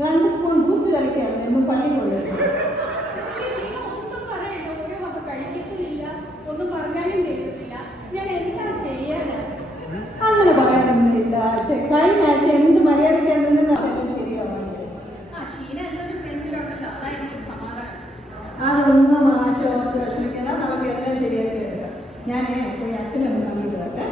2 spoon boost കലക്കിയാണ് എന്നും പള്ളി കൊണ്ടുവരുന്നത്. ഒന്നും പറയണ്ട, ഒരു വക കഴിക്കത്തില്ല, ഒന്നും പറഞ്ഞാലും കേൾക്കത്തില്ല. ഞാൻ എന്താ ചെയ്യാനാ? അങ്ങനെ പറയാനൊന്നുമില്ല. പക്ഷെ കഴിഞ്ഞ ആഴ്ച എന്ത് മര്യാദയ്ക്കാണെന്ന് അതെല്ലാം ശരിയാവാൻ. അതൊന്നും ആശ ഓർത്ത് വിഷമിക്കണം, നമുക്ക് എല്ലാം ശരിയാക്കി എടുക്കാം. ഞാനേ പോയി അച്ഛനൊന്ന് കണ്ടിട്ട് വരട്ടെ.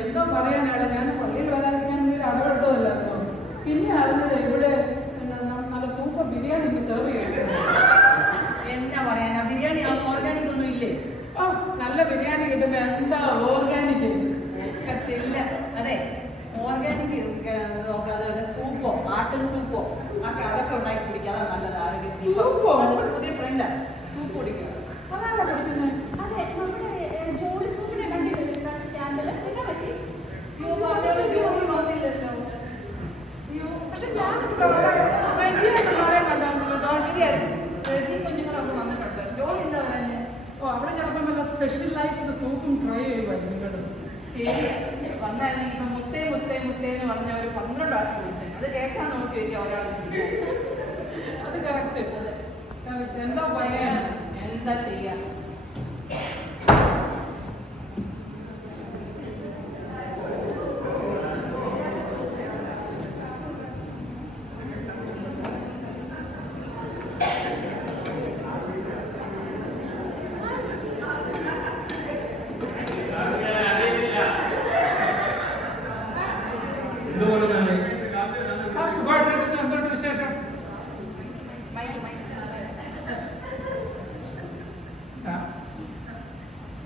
എന്തോ പറയാനാണ്, ഞാൻ പള്ളിയിൽ വരാതിരിക്കാൻ അടവെടുത്തതല്ലായിരുന്നോ. പിന്നെ അറിഞ്ഞത് ഇവിടെ നല്ല സൂപ്പർ ബിരിയാണി സെർവ് ചെയ്യുന്നത്. എന്താ പറയാനാ, ബിരിയാണി ഓർഗാനിക് ഒന്നും ഇല്ലേ? ഓ, നല്ല ബിരിയാണി കിട്ടുമ്പോ എന്താ ഓർഗാനിക് ഇല്ല. അതെ, ഓർഗാനിക് നോക്കാതെ സൂപ്പോ, ആട്ടിൻ സൂപ്പോ അതൊക്കെ ഉണ്ടാക്കി കുടിക്കാതെ നല്ലത്. ആരോഗ്യം പുതിയ ഫ്രണ്ട് സൂപ്പ് കുടിക്കുക. അതാണോ പഠിക്കുന്നത്? അതെ, നമ്മുടെ ജോലി സൂചന കണ്ടില്ലല്ലോ ക്യാമ്പിൽ. എന്താ പറ്റി? വന്നില്ലല്ലോ. പക്ഷെ ഞാൻ കുഞ്ഞുങ്ങളൊക്കെ വന്നിട്ടുണ്ട്. ജോലി എന്താ പറയുന്നത്? ഓ, അവിടെ ചിലപ്പോൾ വല്ല സ്പെഷ്യലൈസ്ഡ് സൂപ്പും ട്രൈ ചെയ്യുമായിരുന്നു നിങ്ങൾ. ശരിയാ, വന്നായിരുന്നു. ഇപ്പൊ മുത്തേ മുത്തേ മുത്തേ എന്ന് പറഞ്ഞ ഒരു 12 പ്രാവശ്യം വിളിച്ചത്. അത് കേൾക്കാൻ നോക്കി വെച്ചാൽ ഒരാൾ അത് കറക്റ്റ്. എന്താ പറയാ, എന്താ ചെയ്യാ? എന്തുകൊണ്ട് വിശേഷം?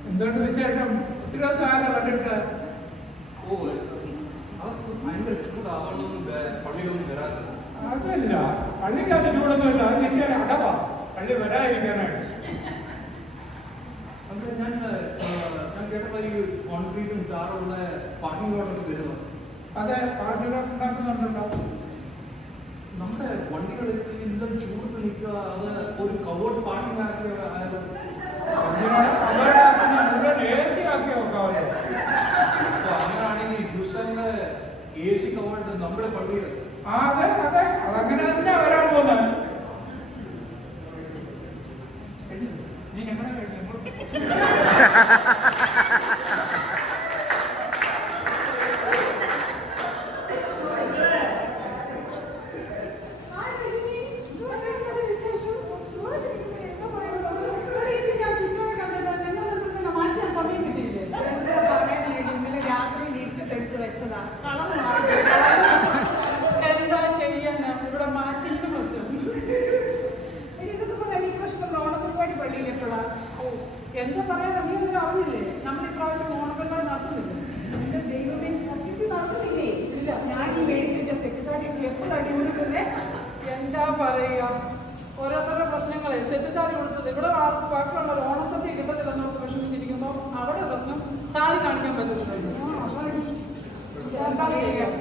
എന്തുകൊണ്ട് വിശേഷം? ഒത്തിരി ദിവസം ആരോ കണ്ടിട്ട്. അതല്ല, പള്ളിക്കകത്ത് ചൂടൊന്നുമില്ല. അത് നിൽക്കാൻ അടവാ, പള്ളി വരാതിരിക്കാനായിട്ട്. ഞാൻ കേട്ടപ്പോൾ ഈ കോൺക്രീറ്റും ടാറുള്ള പാർക്കിംഗ് ലോട്ടൊക്കെ വരുന്നു. അതെ, പാർക്കിംഗ് ലോട്ട് ഉണ്ടാക്കുന്നുണ്ടോ? നമ്മുടെ വണ്ടികളൊക്കെ എല്ലാം ചൂട് നിൽക്കുക. അത് ഒരു കവേർഡ് പാർക്കിംഗ് ആക്കിയ അങ്ങനെയാണെങ്കിൽ ഹ്യൂസ്റ്റണിലെ AC കവേർഡ് നമ്മുടെ പള്ളിയിൽ. അതെ അതെ, അതങ്ങനെ തന്നെ വരാൻ പോകുന്നത്. നീ എങ്ങനെ കഴിഞ്ഞു? എന്താ ചെയ്യാനാ, ഇവിടെ മാച്ചിങ്ങിന് പ്രശ്നം. എന്താ പറയാ, നീ ഒന്നും അറിഞ്ഞില്ലേ? നമ്മൾ ഈ പ്രാവശ്യം ഓണപ്പരിപാടി നടത്തുന്നില്ല. എന്റെ ദൈവമേ, സത്യത്തിൽ നടത്തുന്നില്ലേ? ഇല്ല, ഞാൻ ഈ മേടിച്ച സെക്രട്ടറി എപ്പോഴും അടിപൊളിക്കുന്നേ. എന്താ പറയുക, ഓരോരുത്തരുടെ പ്രശ്നങ്ങളെ സെറ്റ് സാരി കൊടുത്തത് ഇവിടെ ബാക്കിയുള്ള ഓണസദ്യ കിട്ടത്തില്ലെന്ന് നമുക്ക് വിഷമിച്ചിരിക്കുമ്പോൾ അവിടെ പ്രശ്നം സാരി കാണിക്കാൻ പറ്റുന്നുണ്ട്. എന്താ ചെയ്യാം?